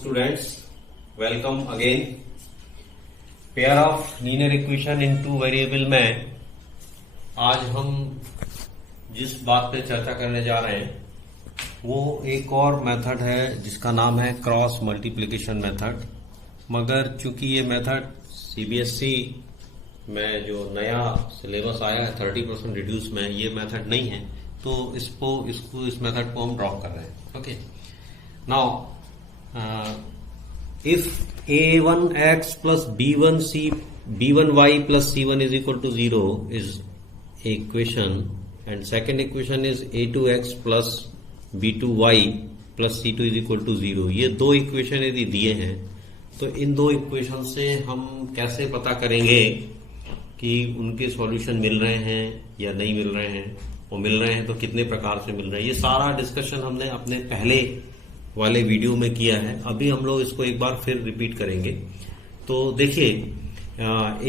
students, welcome again. Pair of linear equation in two variable में आज हम जिस बात पे चर्चा करने जा रहे हैं वो एक और मेथड है जिसका नाम है क्रॉस मल्टीप्लिकेशन मेथड। मगर चूंकि ये मेथड सीबीएसई में जो नया सिलेबस आया है 30% रिड्यूस में ये मेथड नहीं है, तो इस मेथड को हम ड्रॉप कर रहे हैं। Okay, now if a1x plus b1y plus c1 is equal to 0 is equation, and second equation is a2x plus b2y plus c2 is equal to 0, ये दो इक्वेशन यदि दिए हैं तो इन दो इक्वेशन से हम कैसे पता करेंगे कि उनके सॉल्यूशन मिल रहे हैं या नहीं मिल रहे हैं, वो मिल रहे हैं तो कितने प्रकार से मिल रहे हैं। ये सारा डिस्कशन हमने अपने पहले वाले वीडियो में किया है, अभी हम लोग इसको एक बार फिर रिपीट करेंगे। तो देखिए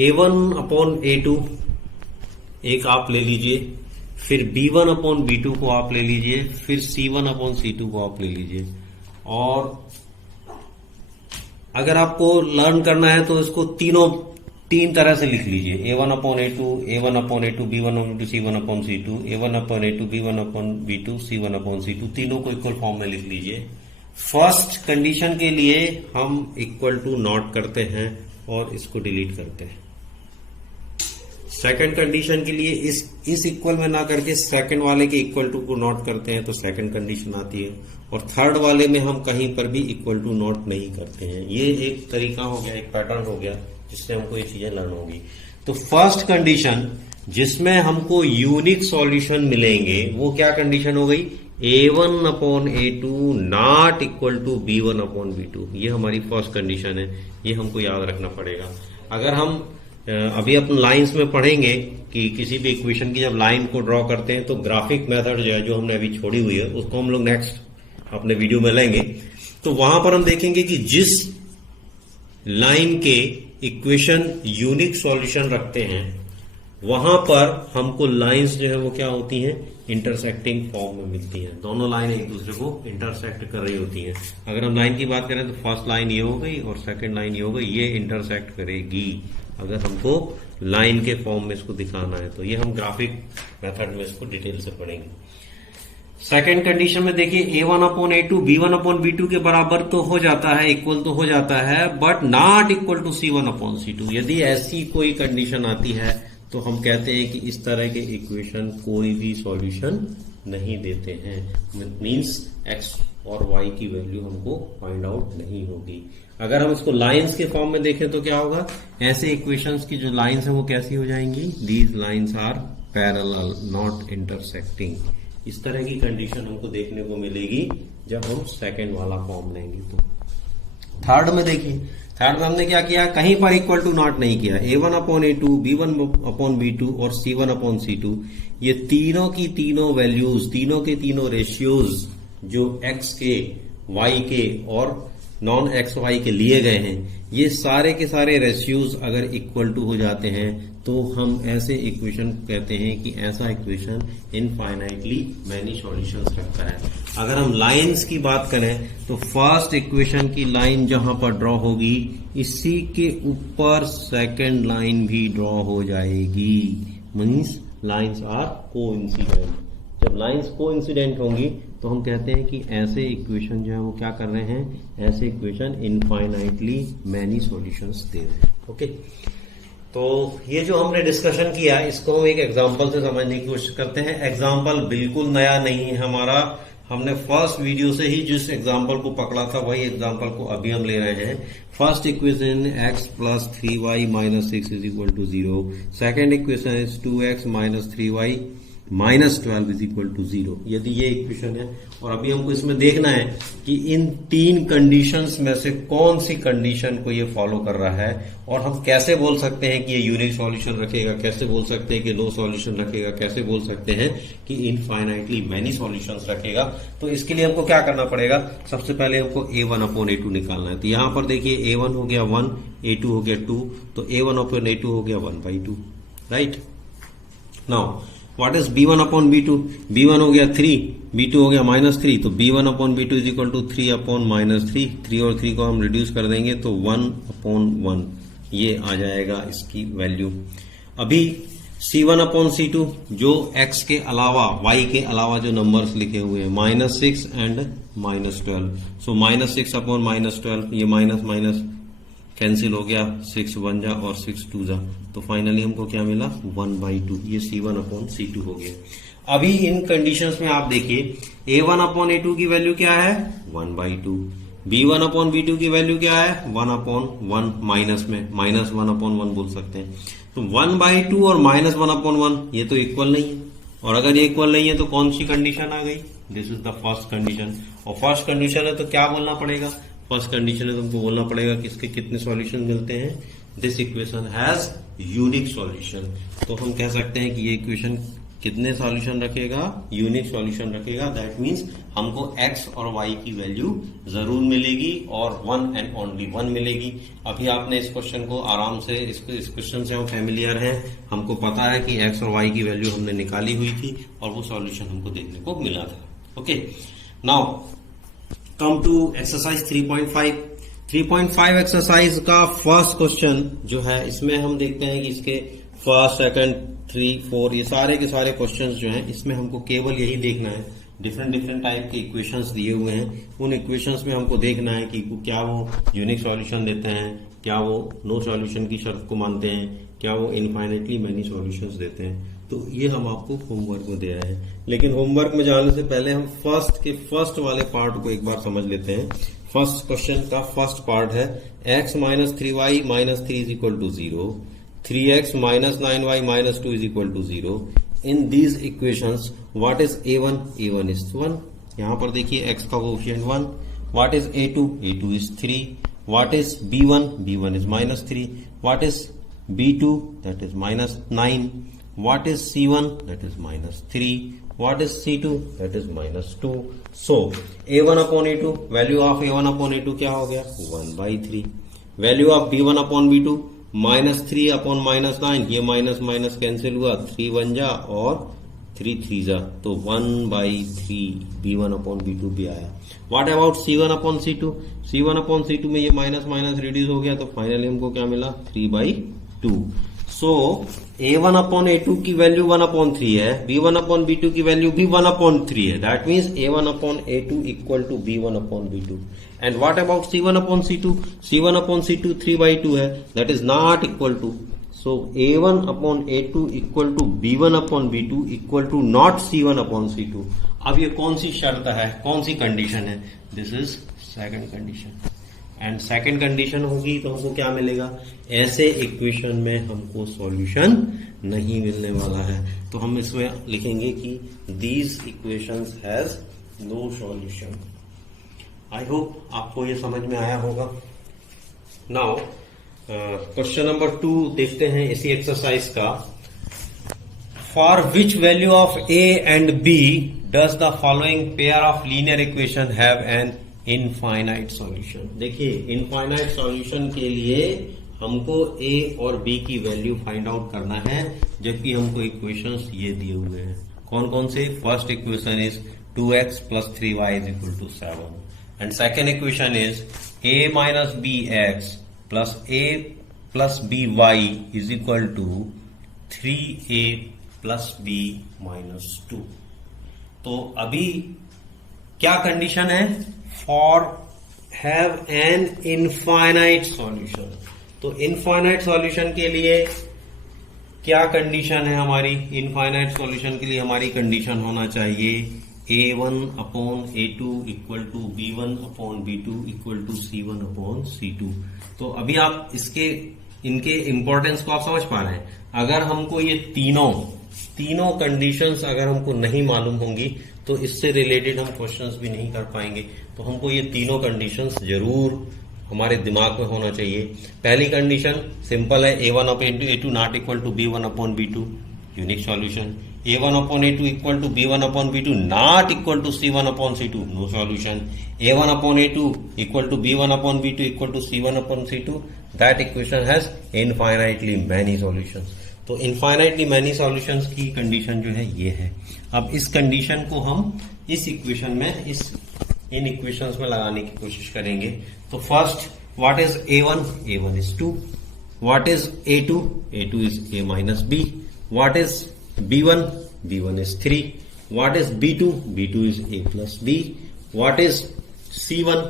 a1 अपॉन a2 एक आप ले लीजिए, फिर b1 अपॉन b2 को आप ले लीजिए, फिर c1 अपॉन c2 को आप ले लीजिए। और अगर आपको लर्न करना है तो इसको तीन तरह से लिख लीजिए, a1 upon a2, a1 upon a2, b1 upon a2, c1 upon c2, a1 upon a2, b1 upon b2, c1 upon c2, तीनों को इक्वल फॉर्म में लिख लीजिए। फर्स्ट कंडीशन के लिए हम इक्वल टू नॉट करते हैं और इसको डिलीट करते हैं। सेकंड कंडीशन के लिए इस इक्वल में ना करके सेकंड वाले के इक्वल टू को नॉट करते हैं तो सेकंड कंडीशन आती है। और थर्ड वाले में हम कहीं पर भी इक्वल टू नॉट नहीं करते हैं। ये एक तरीका हो गया, एक पैटर्न हो गया जिससे हमको ये चीजें लर्न होगी। तो फर्स्ट कंडीशन जिसमें हमको यूनिक सॉल्यूशन मिलेंगे वो क्या कंडीशन हो गई, a1 upon a2 not equal to b1 upon b2। ये हमारी फर्स्ट कंडीशन है, ये हमको याद रखना पड़ेगा। अगर हम अभी अपन लाइंस में पढ़ेंगे कि किसी भी इक्वेशन की जब लाइन को ड्रॉ करते हैं तो ग्राफिक मेथड जो है, जो हमने अभी छोड़ी हुई है, उसको हम लोग नेक्स्ट अपने वीडियो में लेंगे। तो वहां पर हम देखेंगे कि जिस लाइन के इक्वेशन यूनिक सॉल्यूशन रखते हैं वहां पर हमको लाइंस जो है वो क्या होती हैं, इंटरसेक्टिंग फॉर्म में मिलती हैं। दोनों लाइन एक दूसरे को इंटरसेक्ट कर रही होती हैं। अगर हम लाइन की बात करें तो फर्स्ट लाइन ये हो गई और सेकंड लाइन ये हो गई, ये इंटरसेक्ट करेगी अगर हमको लाइन के फॉर्म में इसको दिखाना है। तो ये हम ग्राफिक मेथड में इसको डिटेल से पढ़ेंगे। सेकेंड कंडीशन में देखिए a1 upon a2 b1 upon b2 के बराबर तो हो जाता है, इक्वल तो हो जाता है, but not equal to c1 upon c2। यदि ऐसी कोई कंडीशन आती है तो हम कहते हैं कि इस तरह के इक्वेशन कोई भी सॉल्यूशन नहीं देते हैं। मींस x और y की वैल्यू हमको फाइंड आउट नहीं होगी। अगर हम इसको लाइंस के फॉर्म में देखें तो क्या होगा, ऐसे इक्वेशंस की जो लाइंस है वो कैसी हो जाएंगी, these lines are parallel not intersecting. इस तरह की कंडीशन हमको देखने को मिलेगी जब हम सेकंड वाला फॉर्म लेंगे। तो थर्ड में देखिए, थर्ड में हमने क्या किया, कहीं पर इक्वल टू नॉट नहीं किया। a1 upon a2, b1 upon b2 और c1 अपॉन c2, ये तीनों की तीनों वैल्यूज, तीनों के तीनों रेशियोज जो x के, y के और नॉन एक्स वाई के लिए गए हैं, ये सारे के सारे रेशियोज अगर इक्वल टू हो जाते हैं तो हम ऐसे इक्वेशन कहते हैं कि ऐसा इक्वेशन इनफाइनाइटली मैनी सॉल्यूशंस रखता है। अगर हम लाइंस की बात करें तो फर्स्ट इक्वेशन की लाइन जहां पर ड्रॉ होगी इसी के ऊपर सेकंड लाइन भी ड्रॉ हो जाएगी। Means lines are coincident. जब लाइंस कोइंसिडेंट होंगी तो हम कहते हैं कि ऐसे इक्वेशन जो है वो क्या कर रहे हैं, ऐसे इक्वेशन इनफाइनाइटली मैनी सॉल्यूशंस दे रहे हैं। ओके, तो ये जो हमने डिस्कशन किया इसको हम एक एग्जांपल से समझने की कोशिश करते हैं। एग्जांपल बिल्कुल नया नहीं है हमारा, हमने फर्स्ट वीडियो से ही जिस एग्जांपल को पकड़ा था वही एग्जांपल को अभी हम ले रहे हैं। First equation x plus 3y minus 6 is equal to 0। Second equation is 2x minus 3y minus 12 is equal to 0। यदि ये इक्वेशन है और अभी हमको इसमें देखना है कि इन तीन कंडीशंस में से कौन सी कंडीशन को ये फॉलो कर रहा है, और हम कैसे बोल सकते हैं कि ये यूनिक सॉल्यूशन रखेगा, कैसे बोल सकते हैं कि नो सॉल्यूशन रखेगा, कैसे बोल सकते हैं कि इनफाइनाइटली मैनी सॉल्यूशंस रखेगा। तो इसके लिए हमको क्या करना पड़ेगा, सबसे पहले हमको a1 अपॉन a2 निकालना है। तो यहां पर देखिए a1 हो गया 1, a2 हो गया 2, तो a1 अपॉन a2 हो गया 1/2, right. Now what is B1 upon B2? B1 हो गया 3, B2 हो गया -3, तो B1 upon B2 is equal to 3 upon -3, 3 और 3 को हम रिड्यूस कर देंगे तो 1 अपॉन 1 ये आ जाएगा इसकी वैल्यू। अभी C1 अपॉन C2 जो x के अलावा y के अलावा जो नंबर्स लिखे हुए हैं -6 एंड -12, सो -6 अपॉन -12 ये माइनस माइनस कैंसिल हो गया, 6 1 जा और 6 2 जा, तो फाइनली हमको क्या मिला 1/2, ये C1 अपॉन C2 हो गया। अभी इन कंडीशंस में आप देखिए A1 अपॉन A2 की वैल्यू क्या है 1/2, B1 अपॉन B2 की वैल्यू क्या है 1 अपॉन 1, माइनस में -1 अपॉन 1 बोल सकते हैं, तो 1/2 और -1 अपॉन 1 ये तो इक्वल नहीं है, और अगर ये इक्वल नहीं है तो कौन सी कंडीशन आ गई, this is the first condition, और फर्स्ट कंडीशन है तो क्या बोलना पड़ेगा, फर्स्ट कंडीशन है तुमको बोलना पड़ेगा कि इसके कितने सॉल्यूशन मिलते हैं, this equation has unique solution, तो हम कह सकते हैं कि ये इक्वेशन कितने सॉल्यूशन रखेगा, यूनिक सॉल्यूशन रखेगा, दैट मीन्स हमको x और y की वैल्यू जरूर मिलेगी और 1 एंड ओनली 1 मिलेगी। अभी आपने इस क्वेश्चन को आराम से, इस क्वेश्चन से हम फेमिलियर हैं, हमको पता है कि x और y की वैल्यू हमने निकाली हुई थी और वो सॉल्यूशन हमको देखने को मिला था। Okay, now come to exercise 3.5। 3.5 exercise का फर्स्ट क्वेश्चन जो है, इसमें हम देखते हैं कि इसके फर्स्ट, सेकंड, 3, 4 ये सारे के सारे क्वेश्चंस जो हैं, इसमें हमको केवल यही देखना है, डिफरेंट डिफरेंट टाइप के इक्वेशंस दिए हुए हैं, उन इक्वेशंस में हमको देखना है कि क्या वो यूनिक सॉल्यूशन देते हैं, क्या वो नो सॉल्यूशन की शर्त को मानते हैं, क्या वो इनफाइनेटली मेनी सॉल्यूशंस देते हैं। तो ये हम आपको होमवर्क में दिया है, लेकिन होमवर्क में जाने से पहले हम फर्स्ट वाले पार्ट को एक बार समझ लेते हैं। फर्स्ट क्वेश्चन का फर्स्ट पार्ट है x minus 3y minus 3 is equal to 0, 3x minus 9y minus 2 is equal to 0। In these equations what is a1? a1 is 1, यहां पर देखिए x का coefficient 1। What is a2? a2 is 3। What is b1? b1 is minus 3। What is b2? That is minus 9। What is C1? That is minus 3. What is C2? That is minus 2. So, A1 upon A2, value of A1 upon A2 क्या हो गया 1/3. Value of B1 upon B2 minus 3 upon minus 9, ये minus minus cancel हुआ, 3 1 जा और 3 3 जा, तो 1/3 B1 upon B2 भी आया। What about C1 upon C2? C1 upon C2 में ये माइनस माइनस रिड्यूस हो गया, तो फाइनली हमको क्या मिला 3/2। सो A1 अपॉन A2 की वैल्यू 1 अपॉन 3 है, B1 अपॉन B2 की वैल्यू भी 1 अपॉन 3 है, that means A1 upon A2 equal to B1 upon B2। And what about C1 upon C2? C1 upon C2 3/2 है, that is not equal to, so A1 upon A2 equal to B1 upon B2 equal to not C1 upon C2। अब ये कौन सी शर्त है, कौन सी condition है, this is second condition. And second condition होगी तो हमको क्या मिलेगा, ऐसे इक्वेशन में हमको सॉल्यूशन नहीं मिलने वाला है, तो हम इसमें लिखेंगे कि these equations has no solution. I hope आपको ये समझ में आया होगा। नाउ क्वेश्चन नंबर 2 देखते हैं इसी एक्सरसाइज का। For which value of a and b does the following pair of linear equation have an infinite solution. देखिए, इनफाइनाइट सॉल्यूशन के लिए हमको a और b की वैल्यू फाइंड आउट करना है, जबकि हमको इक्वेशंस ये दिए हुए हैं। कौन कौन से? First equation is 2x plus 3y is equal to 7 and second equation is a minus bx plus a plus by is equal to 3a plus b minus 2। तो अभी क्या कंडीशन है? For have an infinite solution. तो infinite solution के लिए क्या condition है हमारी? इनफाइनाइट सॉल्यूशन के लिए हमारी कंडीशन होना चाहिए a1 upon a2 equal to b1 upon b2 equal to c1 upon c2। तो अभी आप इनके इंपॉर्टेंस को आप समझ पा रहे हैं। अगर हमको ये तीनों कंडीशंस अगर हमको नहीं मालूम होंगी तो इससे रिलेटेड हम क्वेश्चंस भी नहीं कर पाएंगे। तो हमको ये तीनों कंडीशंस जरूर हमारे दिमाग में होना चाहिए। पहली कंडीशन सिंपल है, a1 upon a2 not equal to b1 upon b2, unique solution. a1 upon a2 equal to b1 upon b2 not equal to c1 upon c2, no solution. a1 upon a2 equal to b1 upon b2 equal to c1 upon c2, that equation has infinitely many solutions. तो तो infinitely many solutions की condition जो है ये है। अब इस condition को हम इस इक्वेशन में इन इक्वेशंस में लगाने की कोशिश करेंगे। तो first what is A1? A1 is 2. What is A2? A2 is A minus B. What is B1? B1 is 3. What is B2? B2 is A plus B. What is C1?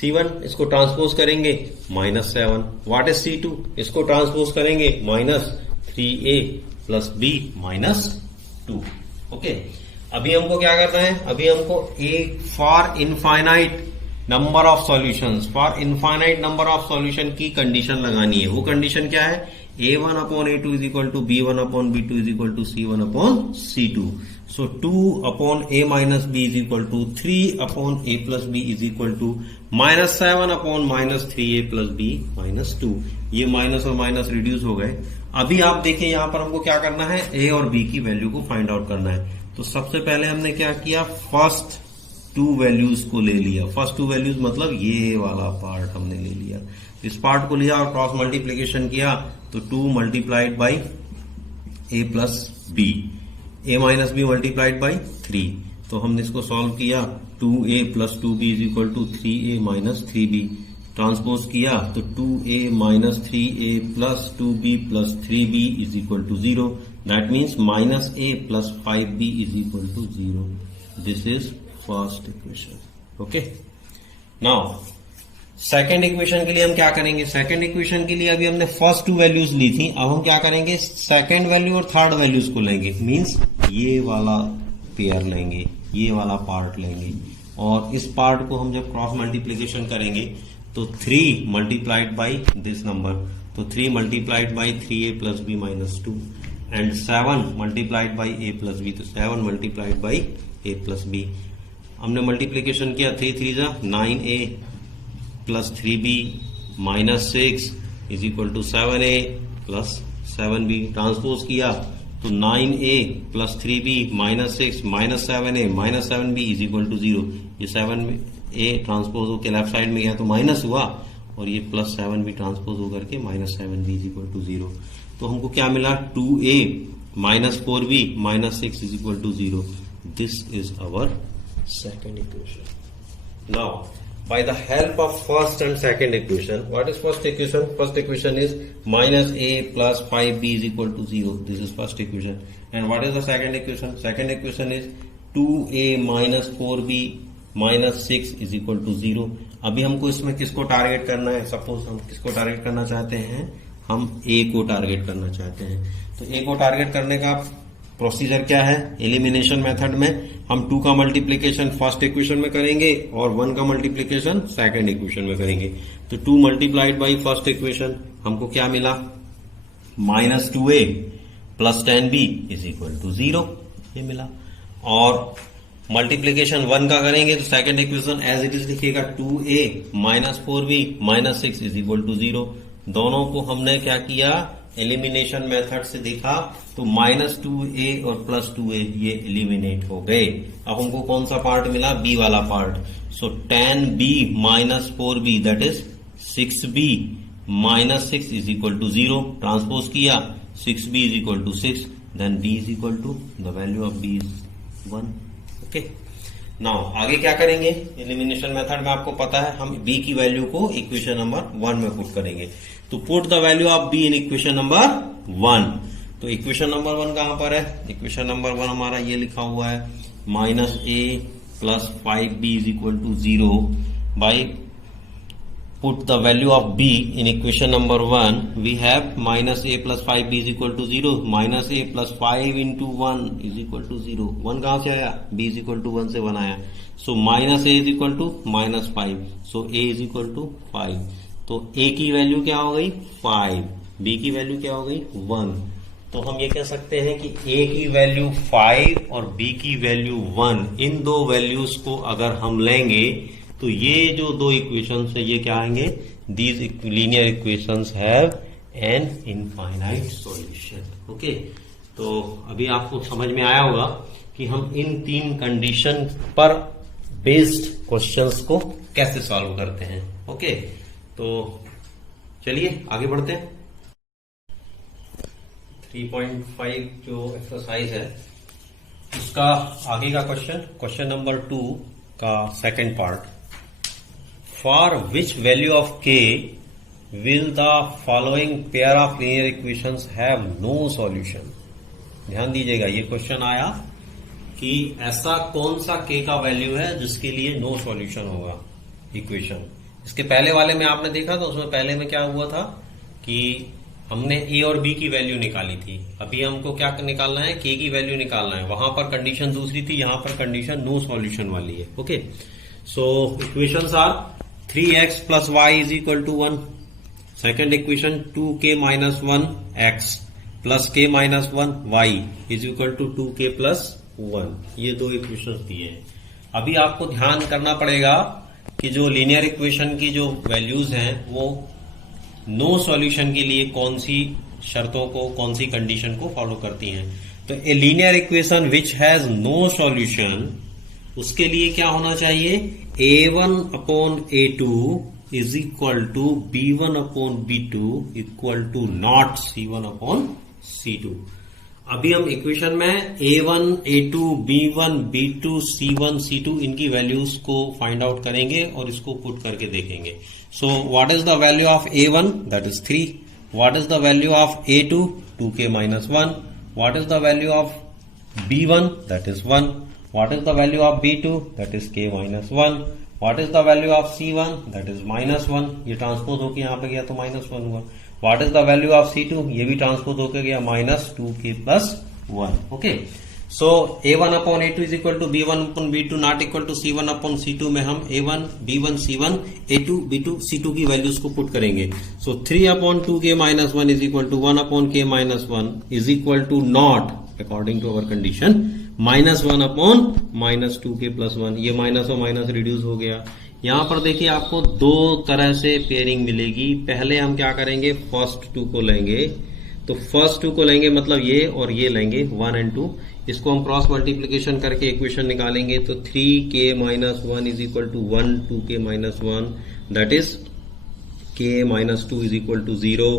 C1 इसको transpose करेंगे -7. What is C2? इसको transpose करेंगे -3A plus B -2. Okay, अभी हमको क्या करना है? अभी हमको एक for infinite number of solutions, for infinite number of solution की कंडीशन लगानी है। वो कंडीशन क्या है? A1 upon A2 is equal to B1 upon B2 is equal to C1 upon C2. So 2 upon A minus B is equal to 3 upon A plus B is equal to -7 upon -3A plus B -2. ये minus और minus reduce हो गए। अभी आप देखिए यहां पर हमको क्या करना है? A और B की वैल्यू को फाइंड आउट करना है। तो सबसे पहले हमने क्या किया? फर्स्ट टू वैल्यूज को ले लिया। फर्स्ट टू वैल्यूज मतलब ये वाला पार्ट हमने ले लिया। इस पार्ट को लिया और क्रॉस मल्टीप्लीकेशन किया तो 2 multiplied by A plus B, A minus B multiplied by 3। तो हमने इसको सॉल्व किया। 2A plus 2B is equal to 3A minus 3B। Transpose किया तो 2A minus 3A plus 2B plus 3B is equal to 0। That means -A plus 5B is equal to 0। This is first equation. Okay, now second equation के लिए हम क्या करेंगे? Second equation के लिए अभी हमने फर्स्ट टू वैल्यूज ली थी, अब हम क्या करेंगे? सेकेंड वैल्यू और थर्ड वैल्यूज को लेंगे। मीन्स ये वाला पेयर लेंगे, ये वाला पार्ट लेंगे, और इस पार्ट को हम जब क्रॉस मल्टीप्लीकेशन करेंगे तो 3 मल्टीप्लाइड बाई दिस नंबर, तो 3 multiplied by 3A plus B minus 2 and 7 multiplied by A plus B, तो 7 multiplied by A plus B. हमने मल्टीप्लीकेशन किया 3 3 जा 9A plus 3B minus 6 is equal to 7A plus 7B। Transpose किया तो 9A plus 3B minus 6 minus 7A minus 7B is equal to 0। ये 7A transpose होकर left side में गया तो माइनस हुआ, और ये प्लस 7B ट्रांसपोज होकर के minus 7B is equal to 0। तो हमको क्या मिला? 2A minus 4B minus 6 is equal to 0। This is our second equation. Now, by the help of first and second equation, what is first equation? First equation is -A plus 5B is equal to 0. This is first equation. And what is the second equation? Second equation is 2A minus 4B minus 6 is equal to 0. अभी हमको इसमें किसको target करना है? Suppose हम किसको target करना चाहते हैं? हम A को टारगेट करना चाहते हैं। तो A को टारगेट करने का प्रोसीजर क्या है? एलिमिनेशन मेथड में हम 2 का मल्टीप्लीकेशन फर्स्ट इक्वेशन में करेंगे और 1 का मल्टीप्लीकेशन सेकंड इक्वेशन में करेंगे। तो 2 मल्टीप्लाइड बाई फर्स्ट इक्वेशन हमको क्या मिला? -2A plus 10B is equal to 0, ये मिला। और मल्टीप्लीकेशन 1 का करेंगे तो second equation as it is लिखिएगा 2A minus 4B minus 6 is equal to 0। दोनों को हमने क्या किया? एलिमिनेशन मेथड से देखा तो -2A और +2A ये एलिमिनेट हो गए। अब हमको कौन सा पार्ट मिला? B वाला part. So 10B minus 4B that is 6B minus 6 is equal to 0। Transpose किया 6B is equal to 6, then B is equal to the value of B is 1। Okay, now आगे क्या करेंगे? Elimination method में आपको पता है हम B की वैल्यू को इक्वेशन नंबर 1 में पुट करेंगे। तो put the value of B in equation number 1। तो इक्वेशन नंबर 1 कहां पर है? इक्वेशन नंबर 1 हमारा ये लिखा हुआ है -A plus 5B is equal to 0 by put the value of B in equation number 1 we have -A plus 5B is equal to 0, -A plus 5 into 1 is equal to 0। 1 कहां से आया? B is equal to 1 से 1 आया। So -A is equal to -5, so A is equal to 5। तो A की value क्या हो गई? 5, B की वैल्यू क्या हो गई? 1। तो हम ये कह सकते हैं कि A की वैल्यू 5 और B की वैल्यू 1, इन दो वैल्यूज को अगर हम लेंगे तो ये जो दो इक्वेशंस है ये क्या आएंगे? These linear equations have an infinite solution. Okay, तो अभी आपको समझ में आया होगा कि हम इन 3 कंडीशन पर बेस्ड क्वेश्चंस को कैसे सॉल्व करते हैं। ओके, तो चलिए आगे बढ़ते हैं। 3.5 जो एक्सरसाइज है उसका आगे का क्वेश्चन नंबर 2 का second part. For which value of k will the following pair of linear equations have no solution. ध्यान दीजिएगा, ये क्वेश्चन आया कि ऐसा कौन सा के का वैल्यू है जिसके लिए नो सॉल्यूशन होगा इक्वेशन। इसके पहले वाले में आपने देखा था, उसमें पहले में क्या हुआ था कि हमने ए और बी की वैल्यू निकाली थी। अभी हमको क्या निकालना है, के की वैल्यू निकालना है। वहां पर कंडीशन दूसरी थी, यहां पर कंडीशन नो सॉल्यूशन वाली है। Okay, so equations are 3x plus y is equal to 1। Second equation 2k minus 1 x plus k minus 1 y is equal to 2k plus 1। ये दो इक्वेशंस दिए हैं। अभी आपको ध्यान करना पड़ेगा कि जो लीनियर इक्वेशन की जो वैल्यूज हैं वो नो सॉल्यूशन के लिए कौन सी शर्तों को, कौन सी कंडीशन को फॉलो करती हैं। तो a linear equation which has no solution, उसके लिए क्या होना चाहिए, a1 upon a2 is equal to b1 upon b2 equal to not c1 upon c2। अभी हम इक्वेशन में a1, a2, b1, b2, c1, c2 इनकी वैल्यूज को फाइंड आउट करेंगे और इसको पुट करके देखेंगे। So what is the value of a1, that is 3। What is the value of a2, 2k minus 1। What is the value of b1, that is 1। What is the value of b2, that is k minus 1। What is the value of c1, that is minus 1। ये transpose होकर यहां पे गया तो minus 1 हुआ। What is the value of C2? ये भी transpose होकर गया minus 2k plus 1। Okay, so a1 upon a2 is equal to b1 upon b2 not equal to c1 upon c2 में हम a1, b1, c1, a2, b2, c2 की values को put करेंगे। So 3 upon 2k minus 1 is equal to 1 upon k minus 1 is equal to not according to our condition minus 1 upon minus 2k plus 1। ये minus और minus reduce हो गया। यहां पर देखिए आपको दो तरह से पेयरिंग मिलेगी। पहले हम क्या करेंगे, फर्स्ट 2 को लेंगे। तो फर्स्ट 2 को लेंगे मतलब ये और ये लेंगे 1 and 2। इसको हम क्रॉस मल्टीप्लीकेशन करके इक्वेशन निकालेंगे। तो 3k minus 1 is equal to 1, 2k minus 1 that is k minus 2 is equal to 0।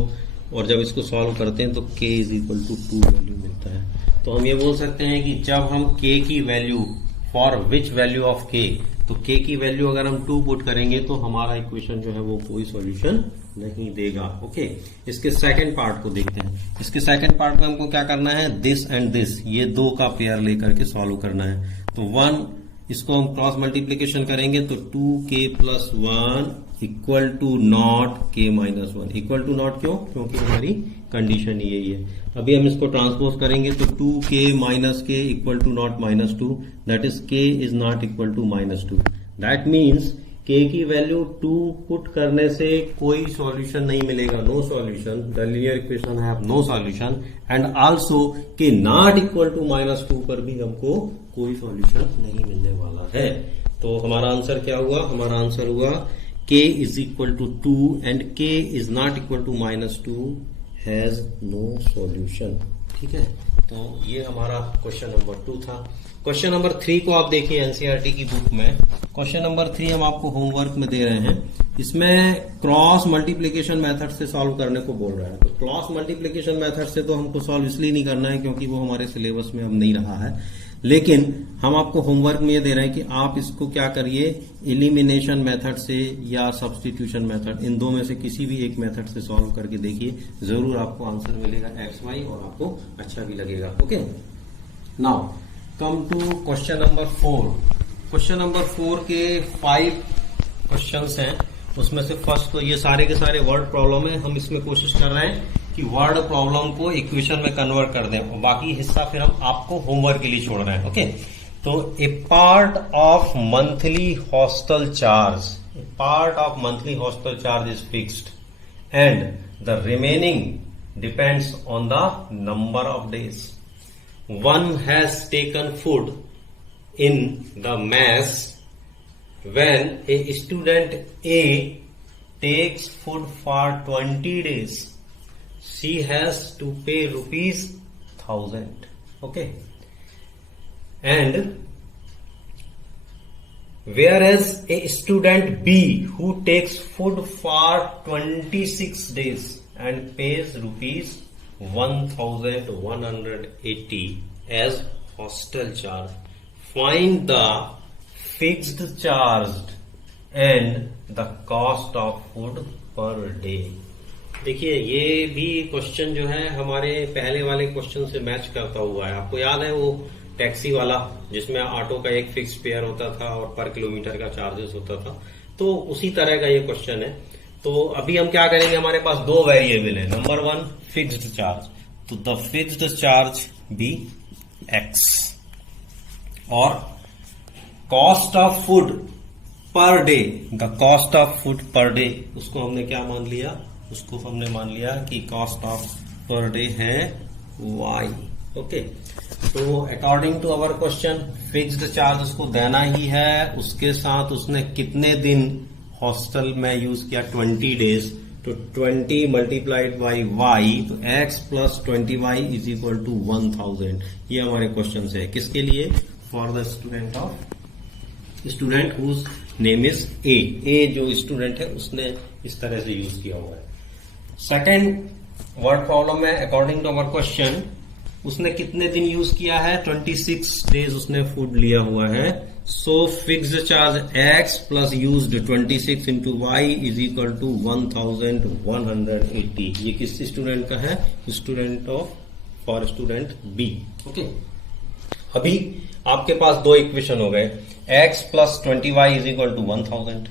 और जब इसको सॉल्व करते हैं तो k is equal to 2 value मिलता है। तो हम ये बोल सकते हैं कि जब हम k की value, for which value of k, तो k की वैल्यू अगर हम 2 पुट करेंगे तो हमारा इक्वेशन जो है वो कोई सॉल्यूशन नहीं देगा। ओके, इसके सेकंड पार्ट को देखते हैं। इसके सेकंड पार्ट में हमको क्या करना है, दिस एंड दिस, ये दो का पेयर लेकर के सॉल्व करना है। तो 1 इसको हम क्रॉस मल्टीप्लीकेशन करेंगे तो 2k plus 1 equal to not k minus 1। Equal to not क्यों, क्योंकि हमारी कंडीशन यही है। अभी हम इसको ट्रांसपोज करेंगे तो 2k minus k equal to not minus 2 that is k is not equal to minus 2। That means k की वैल्यू 2 पुट करने से कोई सॉल्यूशन नहीं मिलेगा, no solution. The linear equation have no solution and also k not equal to minus 2 पर भी हमको कोई सॉल्यूशन नहीं मिलने वाला है। तो हमारा आंसर क्या हुआ, हमारा आंसर हुआ k is equal to 2 and k is not equal to minus 2 has no solution. ठीक है, तो ये हमारा क्वेश्चन नंबर 2 था। क्वेश्चन नंबर 3 को आप देखिए एनसीईआरटी की बुक में। क्वेश्चन नंबर 3 हम आपको होमवर्क में दे रहे हैं। इसमें क्रॉस मल्टीप्लीकेशन मेथड से सॉल्व करने को बोल रहा है। तो क्रॉस मल्टीप्लीकेशन मेथड से तो हमको सॉल्व इसलिए नहीं करना है क्योंकि वो हमारे सिलेबस में अब नहीं रहा है, लेकिन हम आपको होमवर्क में ये दे रहे हैं कि आप इसको क्या करिए, एलिमिनेशन मेथड से या सब्स्टिट्यूशन मेथड, इन दो में से किसी भी एक मेथड से सॉल्व करके देखिए, जरूर आपको आंसर मिलेगा XY और आपको अच्छा भी लगेगा। Okay, now come to question number 4। Question number 4 के 5 क्वेश्चंस हैं, उसमें से फर्स्ट तो ये सारे के सारे वर्ड प्रॉब्लम है। हम इसमें कोशिश कर रहे हैं कि वर्ड प्रॉब्लम को इक्वेशन में कन्वर्ट कर दें और बाकी हिस्सा फिर हम आपको होमवर्क के लिए छोड़ रहे हैं। ओके, तो a part of monthly hostel charge is fixed and the remaining depends on the number of days. One has taken food in the mess. When a student A takes food for 20 days, she has to pay ₹1,000. Okay. And whereas a student B who takes food for 26 days and pays 1180 as hostel charge. Find the fixed charge and the cost of food per day. देखिए ये भी question जो है हमारे पहले वाले question से match करता हुआ है। आपको याद है वो टैक्सी वाला जिसमें ऑटो का एक फिक्स फेयर होता था और पर किलोमीटर का चार्जेस होता था, तो उसी तरह का ये क्वेश्चन है। तो अभी हम क्या करेंगे, हमारे पास दो वेरिएबल है। नंबर वन फिक्स्ड चार्ज, तो the fixed charge be x और cost of food per day, the cost of food per day उसको हमने क्या मान लिया, उसको हमने मान लिया कि कॉस्ट ऑफ पर डे है वाई। ओके, तो according to our question fixed charge उसको देना ही है, उसके साथ उसने कितने दिन हॉस्टल में यूज किया 20 डेज, तो 20 मल्टीप्लाइड बाई वाई, तो x plus 20y is equal to 1000। ये हमारे क्वेश्चन है किसके लिए, for the student whose name is A जो स्टूडेंट है उसने इस तरह से यूज किया हुआ है। सेकेंड वर्ड प्रॉब्लम है, अकॉर्डिंग टू अवर क्वेश्चन उसने कितने दिन यूज किया है, 26 डेज उसने फूड लिया हुआ है। So fixed charge x plus used 26 into y is equal to 1180। ये किस स्टूडेंट का है, student of for student B. Okay, अभी आपके पास दो इक्वेशन हो गए, x plus 20y is equal to 1000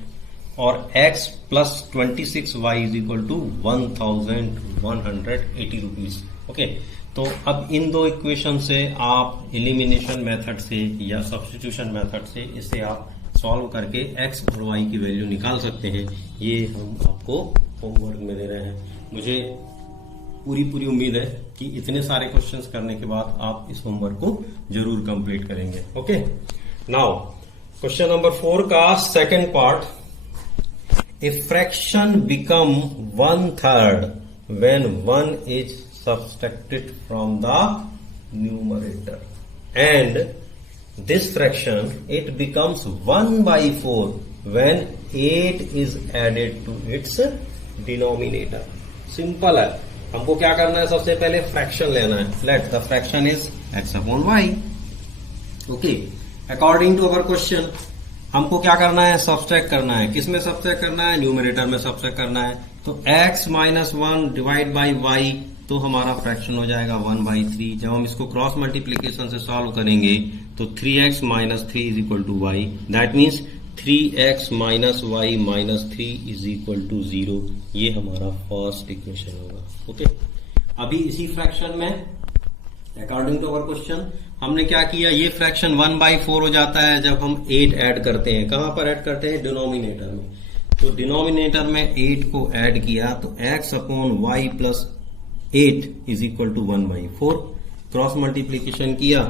और x plus 26y is equal to 1180 rupees. Okay, तो अब इन दो इक्वेशन से आप एलिमिनेशन मेथड से या सब्स्टिट्यूशन मेथड से इसे आप सॉल्व करके x और y की वैल्यू निकाल सकते हैं। ये हम आपको होमवर्क में दे रहे हैं। मुझे पूरी उम्मीद है कि इतने सारे क्वेश्चंस करने के बाद आप इस होमवर्क को जरूर कंप्लीट करेंगे। ओके, नाउ क्वेश्चन नंबर 4 का second part, a fraction become 1/3 when 1 is subtracted from the numerator and this fraction it becomes 1/4 when 8 is added to its denominator। Simple है, हमको क्या करना है, सबसे पहले फ्रैक्शन लेना है। Let the fraction is x upon y। Okay, according to our question हमको क्या करना है, सब्सट्रैक्ट करना है। किसमें सब्सट्रैक्ट करना है, न्यूमरेटर में सब्सट्रैक्ट करना है। तो x minus 1 divide by y, तो हमारा फ्रैक्शन हो जाएगा 1/3। जब हम इसको क्रॉस मल्टीप्लीकेशन से सॉल्व करेंगे तो 3x minus 3 is equal to y, that means 3x minus y minus 3 is equal to 0। ये हमारा फर्स्ट इक्वेशन होगा। ओके, अभी इसी फ्रैक्शन में अकॉर्डिंग टू अवर क्वेश्चन हमने क्या किया, ये फ्रैक्शन 1/4 हो जाता है जब हम 8 ऐड करते हैं। कहां पर ऐड करते हैं, डिनोमिनेटर में। तो डिनोमिनेटर में 8 को ऐड किया तो x upon y plus 8 is equal to 1/4। Cross multiplication किया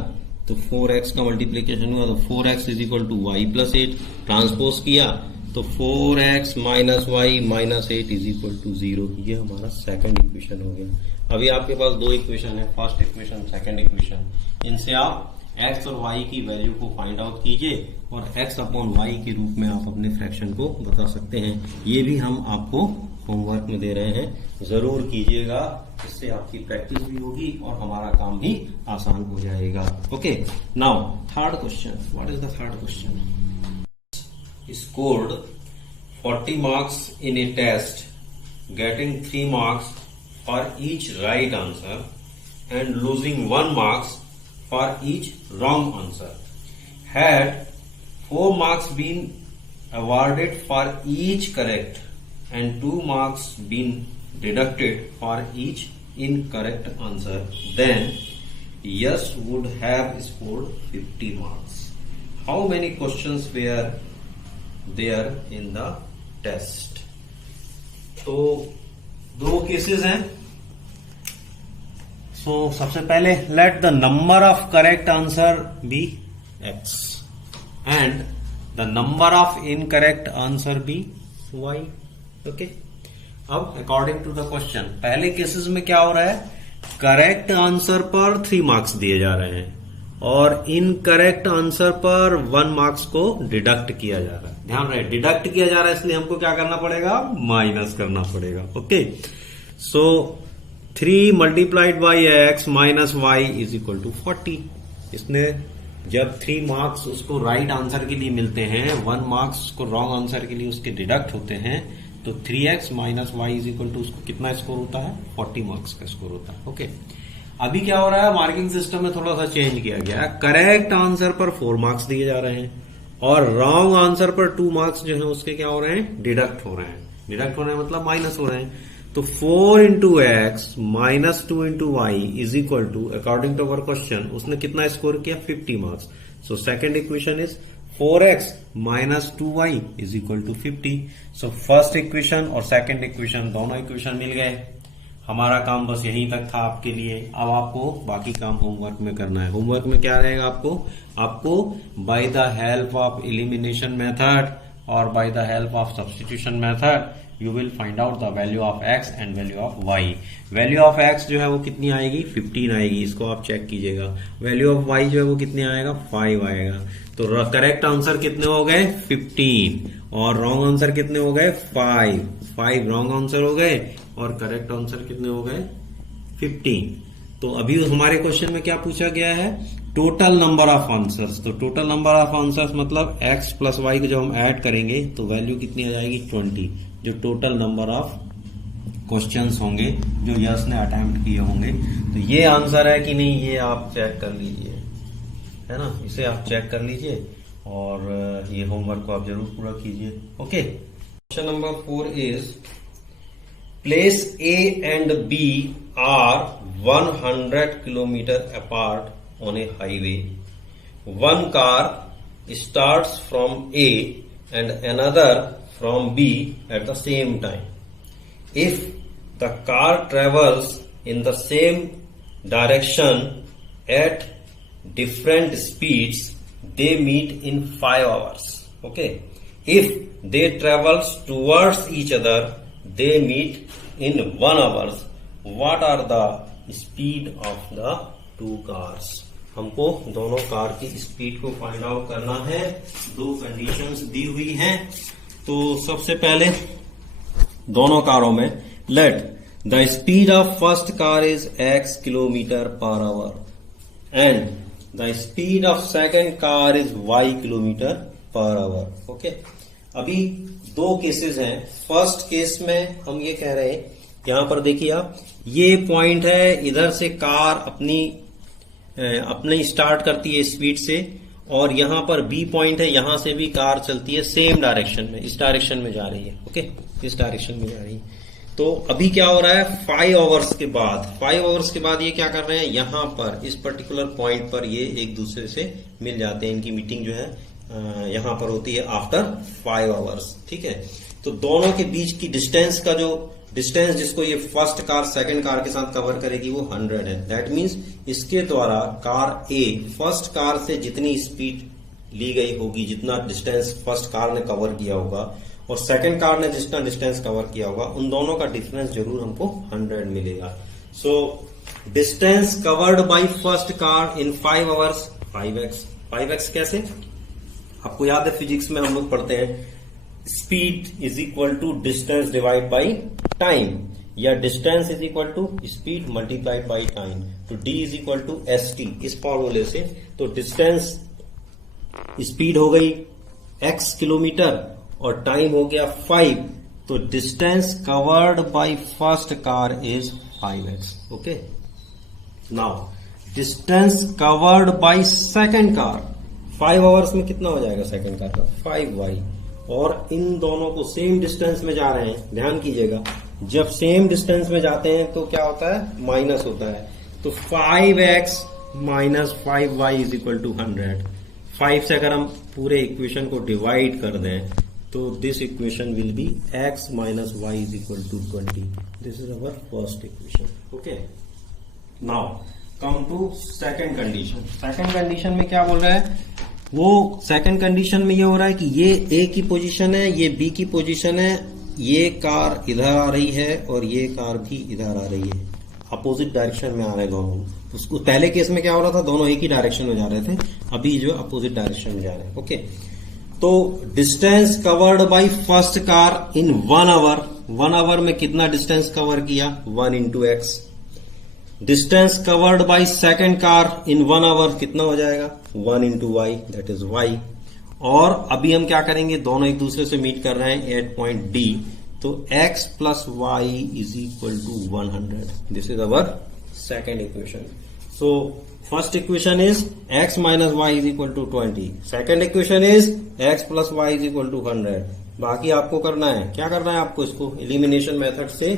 तो 4x का मल्टीप्लीकेशन हुआ तो 4x is equal to y plus 8। Transpose किया तो 4x minus y minus 8 is equal to 0। ये हमारा सेकंड इक्वेशन हो गया। अभी आपके पास दो इक्वेशन है, फर्स्ट इक्वेशन, सेकंड इक्वेशन। इनसे आप x और y की वैल्यू को फाइंड आउट कीजिए और x अपॉन y के रूप में आप अपने फ्रैक्शन को बता सकते हैं। ये भी हम आपको होमवर्क में दे रहे हैं, जरूर कीजिएगा। इससे आपकी प्रैक्टिस भी होगी और हमारा काम भी आसान हो जाएगा। Okay, now third question, what is the third question, scored 40 marks in a test, getting 3 marks for each right answer and losing 1 marks for each wrong answer. Had 4 marks been awarded for each correct and 2 marks been deducted for each incorrect answer, then yes would have scored 50 marks. How many questions were there in the test? तो दो cases हैं। सो सबसे पहले let the number of correct answer be x and the number of incorrect answer be y। Okay, अब according to the question पहले cases में क्या हो रहा है, करेक्ट आंसर पर 3 मार्क्स दिए जा रहे हैं और इनकरेक्ट आंसर पर 1 मार्क्स को डिडक्ट किया जा रहा है। ध्यान रहे, डिडक्ट किया जा रहा है, इसलिए हमको क्या करना पड़ेगा, माइनस करना पड़ेगा। Okay, so 3 multiplied by x minus y is equal to 40। इसने जब 3 मार्क्स उसको राइट आंसर के लिए मिलते हैं, 1 मार्क्स उसको रॉन्ग आंसर के लिए उसके डिडक्ट होते हैं, तो 3x minus y is equal to उसको कितना स्कोर होता है? 40 मार्क्स का स्कोर होता है। ओके, अभी क्या हो रहा है, मार्किंग सिस्टम में थोड़ा सा चेंज किया गया है। करेक्ट आंसर पर 4 मार्क्स दिए जा रहे हैं और रॉन्ग आंसर पर 2 मार्क्स जो है उसके क्या हो रहे हैं? डिडक्ट हो रहे हैं। डिडक्ट हो रहे हैं मतलब माइनस हो रहे हैं। तो 4 into x minus 2 into y is equal to, according to our question, उसने कितना स्कोर किया? 50 marks. So second equation is 4x minus 2y is equal to 50। So first equation और सेकेंड इक्वेशन, दोनों इक्वेशन मिल गए। हमारा काम बस यहीं तक था आपके लिए। अब आपको बाकी काम होमवर्क में करना है। होमवर्क में क्या रहेगा आपको by the help of elimination method और by the help of substitution method you will find out the value of x and value of y। Value of x जो है वो कितनी आएगी? 15 आएगी। इसको आप चेक कीजिएगा। वैल्यू ऑफ y जो है वो कितने आएगा? 5 आएगा। तो करेक्ट आंसर कितने हो गए? 15 और रॉन्ग आंसर कितने हो गए? 5 रॉन्ग आंसर हो गए और करेक्ट आंसर कितने हो गए? 15। तो अभी हमारे क्वेश्चन में क्या पूछा गया है? Total number of answers. तो टोटल नंबर ऑफ आंसर्स मतलब x प्लस वाई को जब हम ऐड करेंगे तो वैल्यू कितनी आ जाएगी? 20। जो टोटल नंबर ऑफ क्वेश्चंस होंगे जो यस ने अटेम्प्ट किए होंगे। तो ये आंसर है कि नहीं, ये आप चेक कर लीजिए, है ना। इसे आप चेक कर लीजिए और ये होमवर्क को आप जरूर पूरा कीजिए। Okay, question number 4 is place A and B are 100 kilometer apart on a highway. One car starts from A and another from B at the same time. If the car travels in the same direction at different speeds, they meet in 5 hours. Okay. If they travel towards each other, they meet in 1 hour. What are the speed of the 2 cars? हमको दोनों car की speed को find out करना है। 2 conditions दी हुई हैं। तो सबसे पहले दोनों कारों में let the speed of first car is x kilometre per our and the speed of second car is y kilometre per our. Okay, अभी 2 केसेस हैं। फर्स्ट केस में हम ये कह रहे हैं, यहां पर देखिए आप, ये पॉइंट है, इधर से कार अपने स्टार्ट करती है स्पीड से और यहां पर बी पॉइंट है, यहां से भी कार चलती है सेम डायरेक्शन में, इस डायरेक्शन में जा रही है। ओके, इस डायरेक्शन में जा रही है। तो अभी क्या हो रहा है? 5 आवर्स के बाद ये क्या कर रहे हैं? यहां पर इस पर्टिकुलर पॉइंट पर ये एक दूसरे से मिल जाते हैं। इनकी मीटिंग जो है यहां पर होती है आफ्टर 5 आवर्स। ठीक है, तो दोनों के बीच की डिस्टेंस का जो डिस्टेंस जिसको ये फर्स्ट कार सेकंड कार के साथ कवर करेगी वो 100 है। दैट मींस इसके द्वारा कार ए फर्स्ट कार से जितनी स्पीड ली गई होगी, जितना डिस्टेंस फर्स्ट कार ने कवर किया होगा और सेकंड कार ने जितना डिस्टेंस कवर किया होगा, उन दोनों का डिफरेंस जरूर हमको 100 मिलेगा। So distance covered by first car in 5 hours 5x कैसे? आपको याद है फिजिक्स में हम लोग पढ़ते हैं speed is equal to distance divide by time, या distance is equal to speed multiplied by time. तो d is equal to st इस फॉर्मूले से। तो डिस्टेंस स्पीड हो गई x किलोमीटर और टाइम हो गया 5। तो distance covered by first car is 5x। Okay, now distance covered by second car 5 hours में कितना हो जाएगा सेकंड कार का? 5y। और इन दोनों को सेम डिस्टेंस में जा रहे हैं, ध्यान कीजिएगा, जब सेम डिस्टेंस में जाते हैं तो क्या होता है? माइनस होता है। तो 5x minus 5y is equal to 100। 5 से अगर हम पूरे इक्वेशन को डिवाइड कर दें तो this equation will be x minus y is equal to 20। This is our first equation. Okay, now come to second condition. Second condition में क्या बोल रहा है? वो सेकंड कंडीशन में ये हो रहा है कि ये ए की पोजीशन है, ये बी की पोजीशन है, ये कार इधर आ रही है और ये कार भी इधर आ रही है, अपोजिट डायरेक्शन में आ रहे हैं दोनों। उसको पहले केस में क्या हो रहा था? दोनों एक ही डायरेक्शन में जा रहे थे, अभी जो अपोजिट डायरेक्शन में जा रहे हैं। ओके, तो distance covered by first car in 1 hour, 1 hour में कितना डिस्टेंस कवर किया? 1 into x. Distance covered by second car in 1 hour कितना हो जाएगा 1 into y that is y. और अभी हम क्या करेंगे, दोनों एक दूसरे से मीट कर रहे हैं एट पॉइंट डी, तो x plus y is equal to 100। This is our second equation. So first equation is x minus y is equal to 20, second equation is x plus y is equal to 100। बाकी आपको करना है, क्या करना है आपको, इसको एलिमिनेशन मेथड से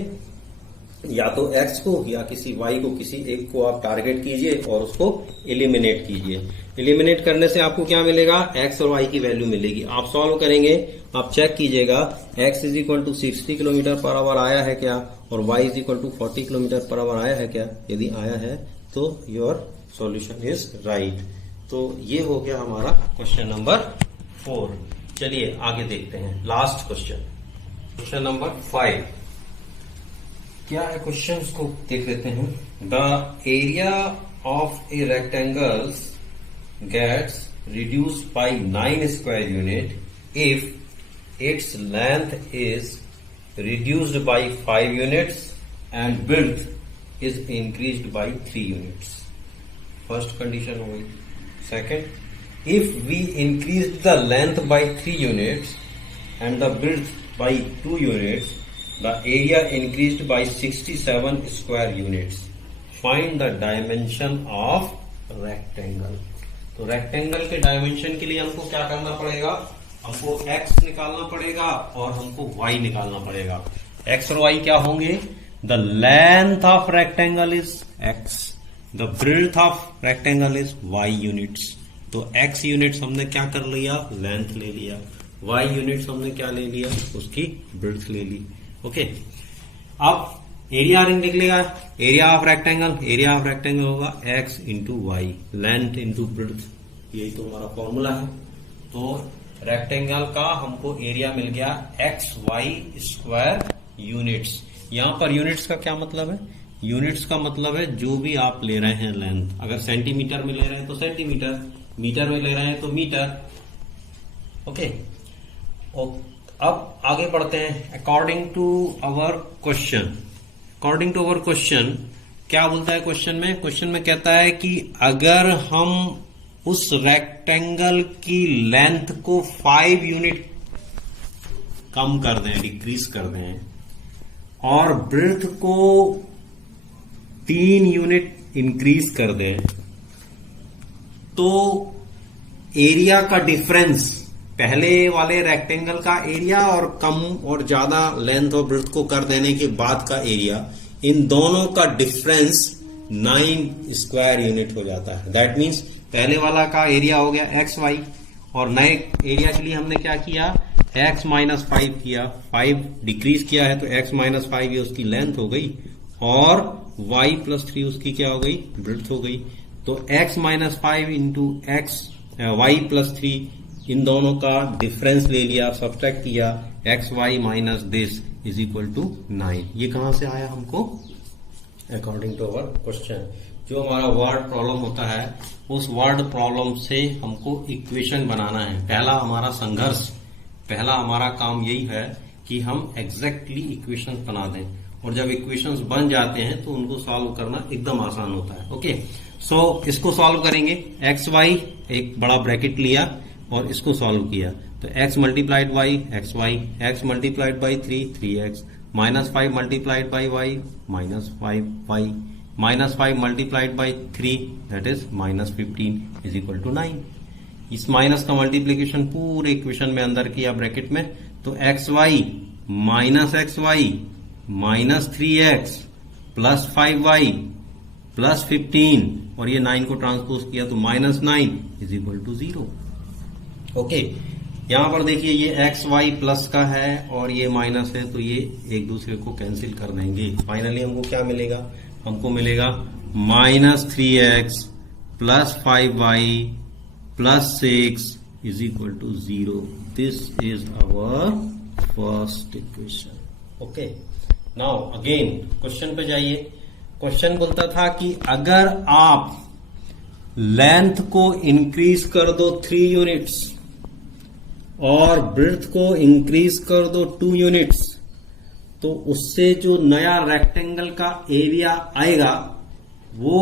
या तो x को या किसी y को, किसी एक को आप टारगेट कीजिए और उसको एलिमिनेट कीजिए। एलिमिनेट करने से आपको क्या मिलेगा, x और y की वैल्यू मिलेगी। आप सॉल्व करेंगे, आप चेक कीजिएगा x is equal to 60 kilometre per hour आया है क्या, और y is equal to 40 kilometre per hour आया है क्या। यदि आया है तो योर सॉल्यूशन इज राइट। तो ये हो गया हमारा क्वेश्चन नंबर 4। चलिए आगे देखते हैं लास्ट क्वेश्चन, क्वेश्चन नंबर 5। क्या है क्वेश्चन को देख लेते हैं। The area of a rectangles gets reduced by 9 square unit if its length is reduced by 5 units and width is increased by 3 units. First condition हो गई। Second, if we increase the length by 3 units and the width by 2 units, the area increased by 67 square units. Find the dimension of rectangle. तो rectangle के dimension के लिए हमको क्या करना पड़ेगा, हमको x निकालना पड़ेगा और हमको y निकालना पड़ेगा। x और y क्या होंगे, the length of rectangle is x, the breadth of rectangle is y units. तो x यूनिट्स हमने क्या कर लिया, लेंथ ले लिया, y यूनिट्स हमने क्या ले लिया, उसकी ब्रेड्थ ले ली। ओके, अब एरिया निकलेगा, एरिया ऑफ रेक्टेंगल होगा x into y, length into breadth, यही तो हमारा फॉर्मूला है। तो रेक्टेंगल का हमको एरिया मिल गया एक्स वाई स्क्वायर यूनिट्स। यहां पर यूनिट्स का क्या मतलब है, यूनिट्स का मतलब है जो भी आप ले रहे हैं लेंथ, अगर सेंटीमीटर में ले रहे हैं तो सेंटीमीटर, मीटर में ले रहे हैं तो मीटर। ओके, अब आगे बढ़ते हैं। अकॉर्डिंग टू अवर क्वेश्चन क्या बोलता है क्वेश्चन में, क्वेश्चन में कहता है कि अगर हम उस रेक्टेंगल की लेंथ को 5 यूनिट कम कर दें, डिक्रीज कर दें, और ब्रेड्थ को 3 यूनिट इंक्रीज कर दें, तो एरिया का डिफरेंस, पहले वाले रेक्टेंगल का एरिया और कम और ज्यादा लेंथ और ब्रेड्थ को कर देने के बाद का एरिया, इन दोनों का डिफरेंस 9 स्क्वायर यूनिट हो जाता है। दैट मीन्स पहले वाला का एरिया हो गया एक्स वाई, और नए एरिया के लिए हमने क्या किया, x माइनस 5 किया, 5 डिक्रीज किया है तो x माइनस 5 ये उसकी लेंथ हो गई, और y प्लस 3 उसकी क्या हो गई, ब्रेड्थ हो गई। तो x minus 5 into y plus 3, इन दोनों का डिफरेंस ले लिया, सब्ट्रैक्ट किया, x y minus this is equal to 9। ये कहां से आया हमको, अकॉर्डिंग टू अवर क्वेश्चन। जो हमारा वर्ड प्रॉब्लम होता है, उस वर्ड प्रॉब्लम से हमको इक्वेशन बनाना है। पहला हमारा संघर्ष, पहला हमारा काम यही है कि हम एग्जैक्टली इक्वेशन बना दें, और जब इक्वेशंस बन जाते हैं तो उनको सॉल्व करना एकदम आसान होता है। ओके, सो इसको सॉल्व करेंगे, एक्स वाई एक बड़ा ब्रैकेट लिया और इसको सॉल्व किया, तो x multiplied y x y, x multiplied by 3x, minus 5 multiplied by y minus 5 y, minus 5 multiplied by 3 that is minus 15 is equal to 9। इस माइनस का मल्टीप्लीकेशन पूरे इक्वेशन में अंदर किया ब्रैकेट में, तो x y minus 3x plus 5y plus 15, और ये 9 को ट्रांसपोज किया तो minus 9 is equal to 0। Okay, यहां पर देखिए ये एक्स वाई प्लस का है और ये माइनस है, तो ये एक दूसरे को कैंसिल कर देंगे। फाइनली हमको क्या मिलेगा, हमको मिलेगा minus 3x plus 5y plus 6 is equal to 0। This is our first equation. Okay, now again question पे जाइए। क्वेश्चन बोलता था कि अगर आप लेंथ को इंक्रीज कर दो 3 यूनिट्स और ब्रेड्थ को इंक्रीज कर दो 2 यूनिट्स, तो उससे जो नया रेक्टेंगल का एरिया आएगा वो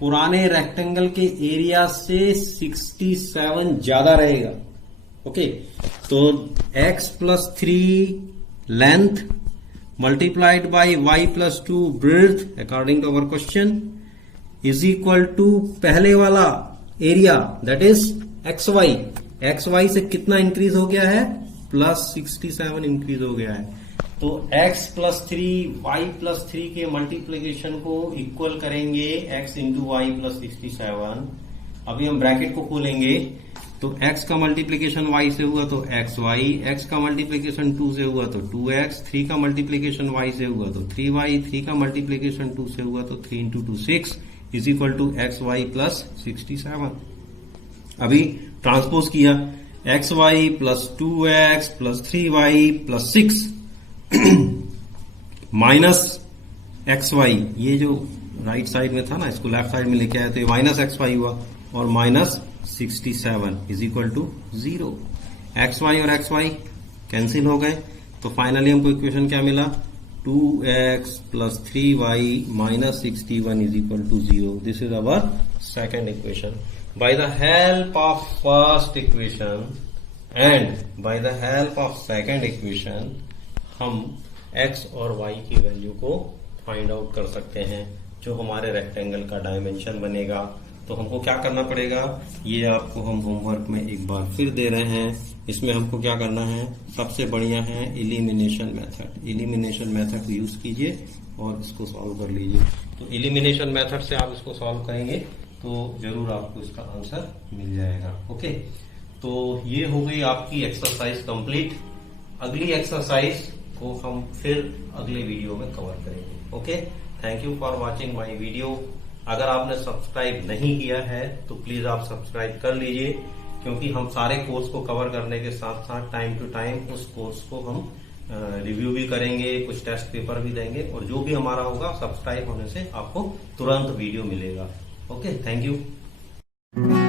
पुराने रेक्टेंगल के एरिया से 67 ज्यादा रहेगा। ओके, तो x plus 3 length multiplied by y plus 2 breadth according to our question is equal to पहले वाला area that is xy। xy से कितना इंक्रीज हो गया है? प्लस 67 इंक्रीज हो गया है। तो x प्लस 3 y प्लस 3 के मल्टीप्लीकेशन को इक्वल करेंगे x इंटू वाई प्लस 67। अभी हम ब्रैकेट को खोलेंगे तो x का मल्टीप्लीकेशन y से हुआ तो xy, x का मल्टीप्लीकेशन 2 से हुआ तो 2x, 3 का मल्टीप्लीकेशन y से हुआ तो 3y, 3 का मल्टीप्लीकेशन 2 से हुआ तो 3 into 2 6 is equal to xy plus 67। अभी ट्रांसपोज किया xy plus 2x plus 3y plus 6 minus xy, ये जो राइट साइड में था ना इसको लेफ्ट साइड में लेके आया तो ये माइनस xy हुआ और minus 67 is equal to 0। xy और xy कैंसिल हो गए तो फाइनली हमको इक्वेशन क्या मिला? 2x plus 3y minus 61 is equal to 0। This is our second equation. By the help of first equation and by the help of second equation हम x और y की value को फाइंड आउट कर सकते हैं जो हमारे रेक्टेंगल का डायमेंशन बनेगा। तो हमको क्या करना पड़ेगा, ये आपको हम होमवर्क में एक बार फिर दे रहे हैं। इसमें हमको क्या करना है, सबसे बढ़िया है elimination method. Elimination method use कीजिए और इसको सॉल्व कर लीजिए। तो एलिमिनेशन मेथड से आप इसको सॉल्व करेंगे तो जरूर आपको इसका आंसर मिल जाएगा। ओके, तो ये हो गई आपकी एक्सरसाइज कंप्लीट। अगली एक्सरसाइज को हम फिर अगले वीडियो में कवर करेंगे। Okay, thank you for watching my video. अगर आपने सब्सक्राइब नहीं किया है तो प्लीज आप सब्सक्राइब कर लीजिए, क्योंकि हम सारे कोर्स को कवर करने के साथ साथ टाइम टू टाइम उस कोर्स को हम रिव्यू भी करेंगे, कुछ टेस्ट पेपर भी देंगे और जो भी हमारा होगा सब्सक्राइब होने से आपको तुरंत वीडियो मिलेगा। Okay, thank you.